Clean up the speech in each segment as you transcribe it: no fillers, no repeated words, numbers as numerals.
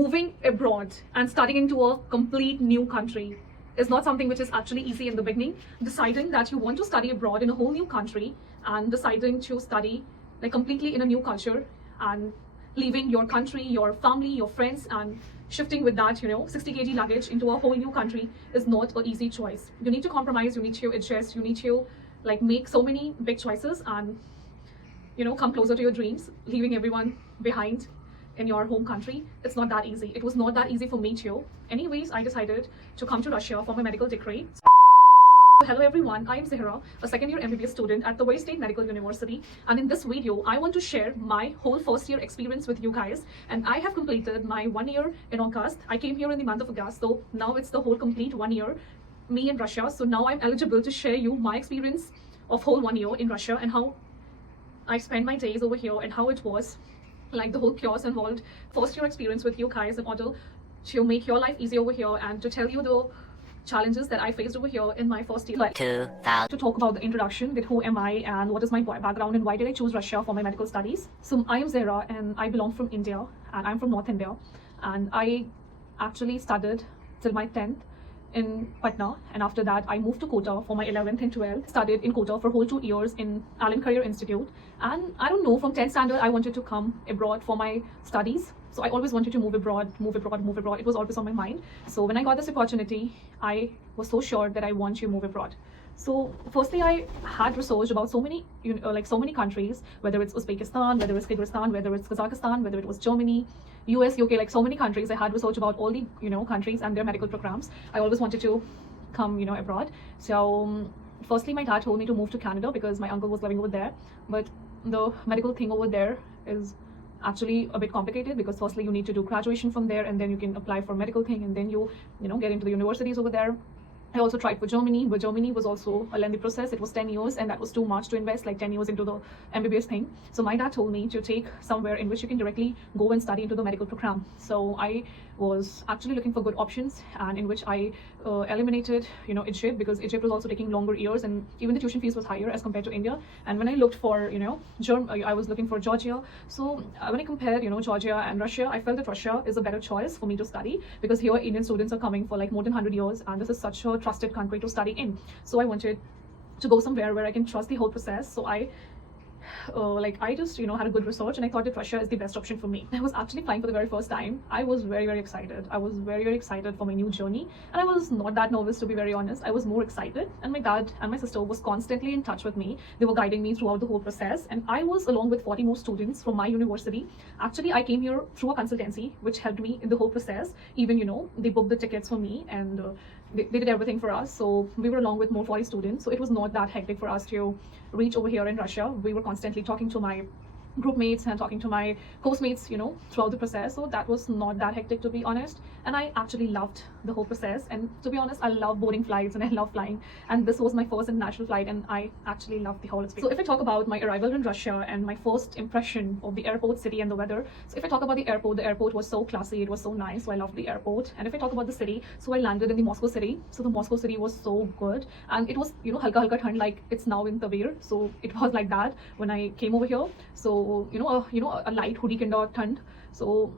Moving abroad and studying into a complete new country is not something which is actually easy in the beginning. Deciding that you want to study abroad in a whole new country and deciding to study like completely in a new culture and leaving your country, your family, your friends, and shifting with that 60 kg luggage into a whole new country is not an easy choice. You need to compromise, you need to adjust, you need to like make so many big choices and come closer to your dreams, leaving everyone behind in your home country. It's not that easy. It was not that easy for me too. Anyways, I decided to come to Russia for my medical degree. Hello everyone, I am Zahra, a second year MBBS student at the Way State Medical University, and in this video I want to share my whole first year experience with you guys. And I have completed my 1 year in August. I came here in the month of August, so now it's the whole complete 1 year me in Russia. So now I'm eligible to share you my experience of whole 1 year in Russia and how I spent my days over here and how it was like the whole chaos involved first year experience with you guys in order to make your life easy over here and to tell you the challenges that I faced over here in my first year. To talk about the introduction, that who am I and what is my background and why did I choose Russia for my medical studies. So I am Zahra and I belong from India and I'm from North India, and I actually studied till my 10th in Patna, and after that I moved to Kota for my 11th and 12th. Studied in Kota for whole 2 years in Allen Career Institute, and I don't know, from 10th standard I wanted to come abroad for my studies. So I always wanted to move abroad. It was always on my mind. So when I got this opportunity, I was so sure that I want to move abroad. So firstly, I had researched about so many, so many countries, whether it's Uzbekistan, whether it's Kyrgyzstan, whether it's Kazakhstan, whether it was Germany, US, UK, like so many countries. I had researched about all the, countries and their medical programs. I always wanted to come, abroad. So firstly, my dad told me to move to Canada because my uncle was living over there. But the medical thing over there is actually a bit complicated because firstly you need to do graduation from there and then you can apply for medical thing and then you get into the universities over there. I also tried for Germany, but Germany was also a lengthy process. It was 10 years and that was too much to invest, like 10 years into the MBBS thing. So my dad told me to take somewhere in which you can directly go and study into the medical program. So I was actually looking for good options, and in which I eliminated Egypt, because Egypt was also taking longer years and even the tuition fees was higher as compared to India. And when I looked for I was looking for Georgia. So when I compared Georgia and Russia, I felt that Russia is a better choice for me to study because here Indian students are coming for like more than 100 years and this is such a trusted country to study in. So I wanted to go somewhere where I can trust the whole process. So I just had a good research and I thought that Russia is the best option for me. I was actually flying for the very first time. I was very excited. I was very excited for my new journey, and I was not that nervous, to be very honest. I was more excited, and my dad and my sister was constantly in touch with me. They were guiding me throughout the whole process, and I was along with 40 more students from my university. Actually, I came here through a consultancy which helped me in the whole process. Even they booked the tickets for me and they did everything for us. So we were along with more 40 students, so it was not that hectic for us to reach over here in Russia. We were constantly talking to my group mates and talking to my course mates throughout the process. So that was not that hectic, to be honest, and I actually loved the whole process. And to be honest, I love boarding flights and I love flying, and this was my first international flight and I actually loved the whole experience. So if I talk about my arrival in Russia and my first impression of the airport, city and the weather, so if I talk about the airport was so classy, it was so nice, so I loved the airport. And if I talk about the city, so I landed in the Moscow city. So the Moscow city was so good, and it was halka thand, like it's now in Tavir, so it was like that when I came over here. So a light hoodie kind of thand. So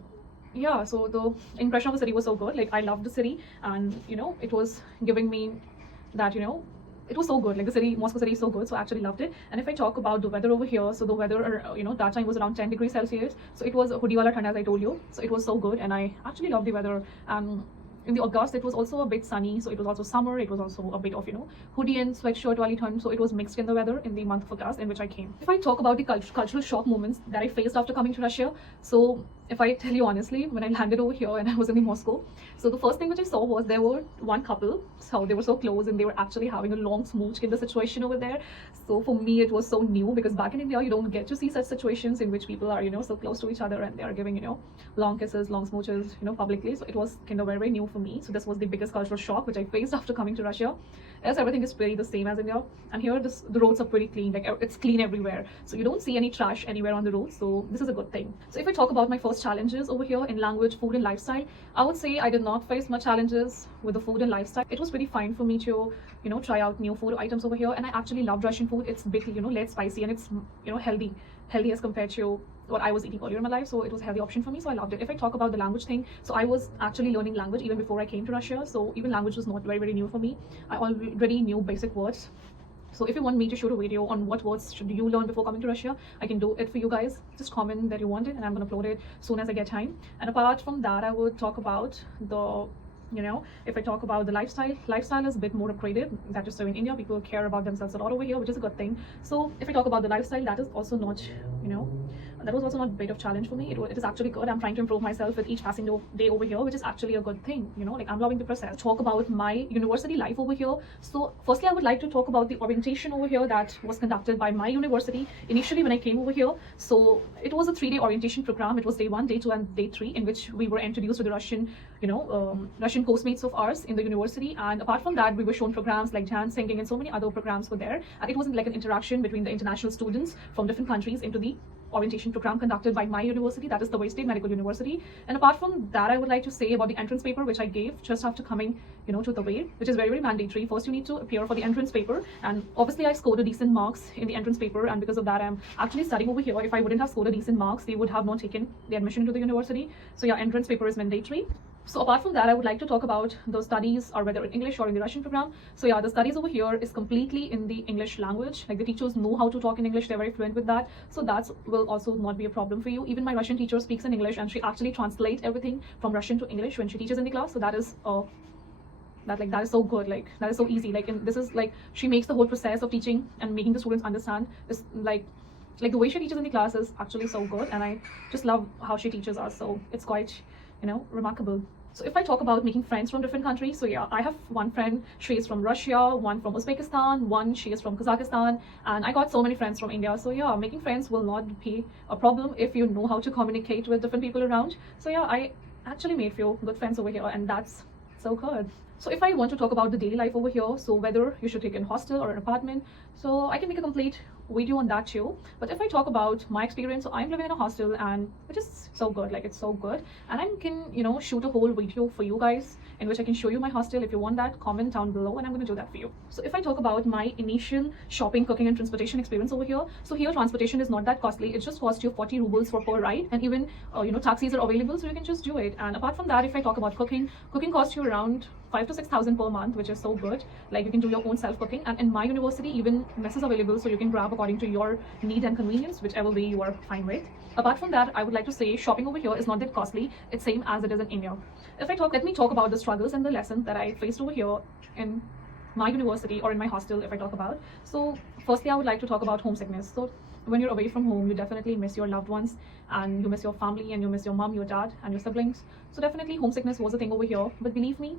yeah, so the impression of the city was so good. Like I loved the city, and it was giving me that it was so good. Like the city, Moscow city is so good, so I actually loved it. And if I talk about the weather over here, so the weather that time was around 10 degrees Celsius, so it was a hoodie wala thand, as I told you. So it was so good and I actually loved the weather. In the August, it was also a bit sunny, so it was also summer. It was also a bit of hoodie and sweatshirt wali thand, so it was mixed in the weather in the month of August in which I came. If I talk about the cultural shock moments that I faced after coming to Russia, so if I tell you honestly, when I landed over here and I was in the Moscow, so the first thing which I saw was there were one couple. So they were so close and they were actually having a long smooch in the situation over there. So for me, it was so new because back in India, you don't get to see such situations in which people are so close to each other and they are giving long kisses, long smooches publicly. So it was kind of very new for me. So this was the biggest cultural shock which I faced after coming to Russia, as everything is pretty the same as India, and here the roads are pretty clean. Like it's clean everywhere, so you don't see any trash anywhere on the road. So this is a good thing. So if I talk about my first challenges over here in language, food and lifestyle, I would say I did not face much challenges with the food and lifestyle. It was pretty fine for me to try out new food items over here, and I actually loved Russian food. It's a bit less spicy and it's healthy as compared to what I was eating earlier in my life, so it was a healthy option for me, so I loved it. If I talk about the language thing, so I was actually learning language even before I came to Russia, so even language was not very new for me. I already knew basic words. So if you want me to shoot a video on what words should you learn before coming to Russia, I can do it for you guys. Just comment that you want it and I'm going to upload it soon as I get time. And apart from that, I would talk about the, if I talk about the lifestyle is a bit more upgraded. That is so in India, people care about themselves a lot over here, which is a good thing. So if I talk about the lifestyle, that is also not, that was also not a bit of challenge for me. It is actually good. I'm trying to improve myself with each passing day over here, which is actually a good thing. Like I'm loving the process. Talk about my university life over here. So firstly, I would like to talk about the orientation over here that was conducted by my university initially when I came over here. So it was a 3-day orientation program. It was day 1, day 2, and day 3, in which we were introduced to the Russian, Russian postmates of ours in the university. And apart from that, we were shown programs like dance, singing, and so many other programs were there. And it wasn't like an interaction between the international students from different countries into the orientation program conducted by my university, that is the State Medical University. And apart from that, I would like to say about the entrance paper, which I gave just after coming, to the way, which is very mandatory. First, you need to appear for the entrance paper, and obviously I scored a decent marks in the entrance paper, and because of that, I'm actually studying over here. If I wouldn't have scored a decent marks, they would have not taken the admission to the university. So yeah, entrance paper is mandatory. So apart from that, I would like to talk about the studies, or whether in English or in the Russian program. So yeah, the studies over here is completely in the English language. Like the teachers know how to talk in English, they're very fluent with that. So that will also not be a problem for you. Even my Russian teacher speaks in English, and she actually translates everything from Russian to English when she teaches in the class. So that is that is so good. Like that is so easy. Like, and this is like, she makes the whole process of teaching and making the students understand is like the way she teaches in the class is actually so good, and I just love how she teaches us. So it's quite, remarkable. So if I talk about making friends from different countries, so yeah, I have one friend, she is from Russia, one from Uzbekistan, one she is from Kazakhstan, and I got so many friends from India. So yeah, making friends will not be a problem if you know how to communicate with different people around. So yeah, I actually made few good friends over here, and that's so good. So if I want to talk about the daily life over here, so whether you should take an hostel or an apartment, so I can make a complete video on that too. But if I talk about my experience, so I'm living in a hostel, and it is so good. Like it's so good, and I can shoot a whole video for you guys in which I can show you my hostel. If you want that, comment down below, and I'm going to do that for you. So if I talk about my initial shopping, cooking, and transportation experience over here, so here transportation is not that costly. It just costs you 40 rubles for per ride, and even taxis are available, so you can just do it. And apart from that, if I talk about cooking costs you around 5,000 to 6,000 per month, which is so good. Like you can do your own self cooking, and in my university even messes available, so you can grab according to your need and convenience, whichever way you are fine with. Apart from that, I would like to say shopping over here is not that costly. It's same as it is in India. Let me talk about the struggles and the lessons that I faced over here in my university or in my hostel. If I talk about, so firstly, I would like to talk about homesickness. So when you're away from home, you definitely miss your loved ones, and you miss your family, and you miss your mom, your dad, and your siblings. So definitely homesickness was a thing over here, but believe me,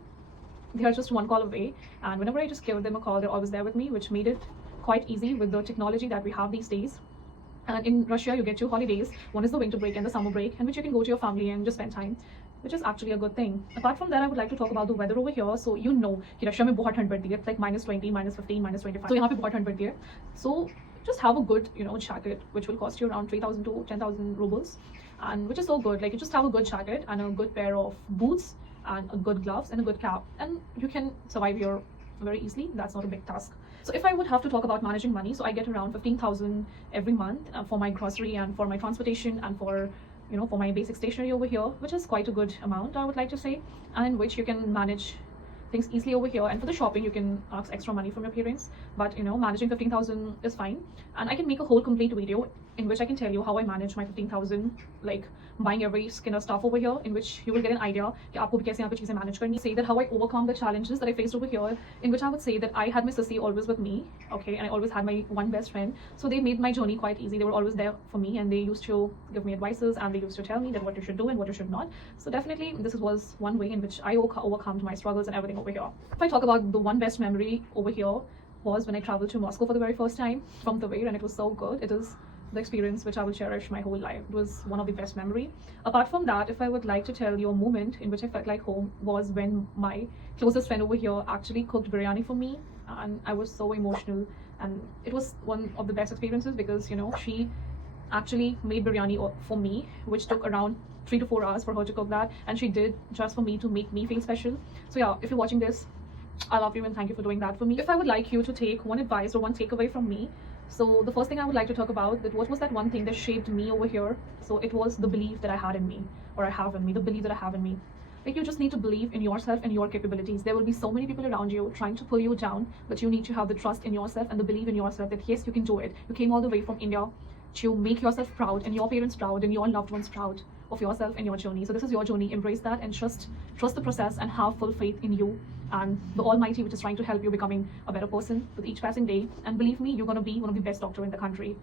they are just one call away, and whenever I just give them a call, they're always there with me, which made it quite easy with the technology that we have these days. And in Russia, you get 2 holidays. One is the winter break and the summer break, in which you can go to your family and just spend time, which is actually a good thing. Apart from that, I would like to talk about the weather over here. So कि Russia में बहुत ठंड पड़ती है. It's like -20, -15, -25. So यहाँ पे बहुत ठंड पड़ती है. So just have a good jacket, which will cost you around 3,000 to 10,000 rubles, and which is so good. Like you just have a good jacket and a good pair of boots and a good gloves and a good cap, and you can survive here very easily. That's not a big task. So if I would have to talk about managing money, so I get around 15,000 every month for my grocery and for my transportation and for for my basic stationery over here, which is quite a good amount, I would like to say, and in which you can manage things easily over here. And for the shopping, you can ask extra money from your parents, but managing 15,000 is fine. And I can make a whole complete video in which I can tell you how I manage my 15,000, like buying every skin or stuff over here, in which you will get an idea कि आपको भी कैसे यहाँ पे चीजें manage करनी. Say that how I overcome the challenges that I faced over here, in which I would say that I had my sissy always with me, okay, and I always had my one best friend, so they made my journey quite easy. They were always there for me, and they used to give me advices, and they used to tell me that what you should do and what you should not. So definitely this was one way in which I overcome my struggles and everything over here. If I talk about the one best memory over here, was when I traveled to Moscow for the very first time from the way, and it was so good. It is the experience which I will cherish my whole life. It was one of the best memory. Apart from that, if I would like to tell you a moment in which I felt like home, was when my closest friend over here actually cooked biryani for me, and I was so emotional, and it was one of the best experiences because she actually made biryani for me, which took around 3 to 4 hours for her to cook that, and she did just for me to make me feel special. So yeah, if you're watching this, I love you and thank you for doing that for me. If I would like you to take one advice or one takeaway from me, So the first thing I would like to talk about that what was that one thing that shaped me over here. So it was the belief that I had in me, or I have in me, the belief that I have in me. Like you just need to believe in yourself and your capabilities. There will be so many people around you trying to pull you down, but you need to have the trust in yourself and the belief in yourself that yes, you can do it. You came all the way from India to make yourself proud and your parents proud and your loved ones proud of yourself and your journey. So this is your journey. Embrace that and trust the process and have full faith in you and the Almighty, which is trying to help you becoming a better person with each passing day. And believe me, you're going to be one of the best doctor in the country.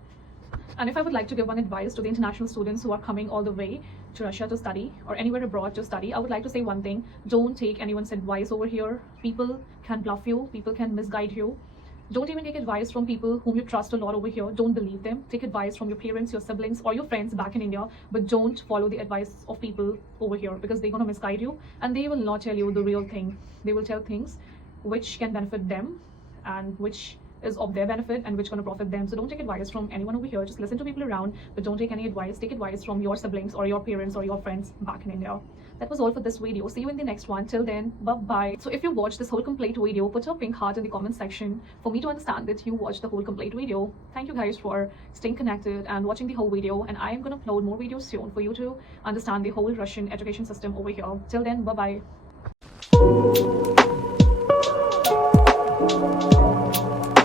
And if I would like to give one advice to the international students who are coming all the way to Russia to study or anywhere abroad to study, I would like to say one thing: don't take anyone's advice over here. People can bluff you, people can misguide you. Don't even take advice from people whom you trust a lot over here. Don't believe them. Take advice from your parents, your siblings, or your friends back in India, but don't follow the advice of people over here because they're going to misguide you and they will not tell you the real thing. They will tell things which can benefit them and which is of their benefit and which going to profit them. So don't take advice from anyone over here. Just listen to people around, but don't take any advice. Take advice from your siblings or your parents or your friends back in India. That was all for this video. See you in the next one. Till then, bye-bye. So if you watched this whole complete video, put your pink heart in the comment section for me to understand that you watched the whole complete video. Thank you guys for staying connected and watching the whole video. And I am going to upload more videos soon for you to understand the whole Russian education system over here. Till then, bye-bye.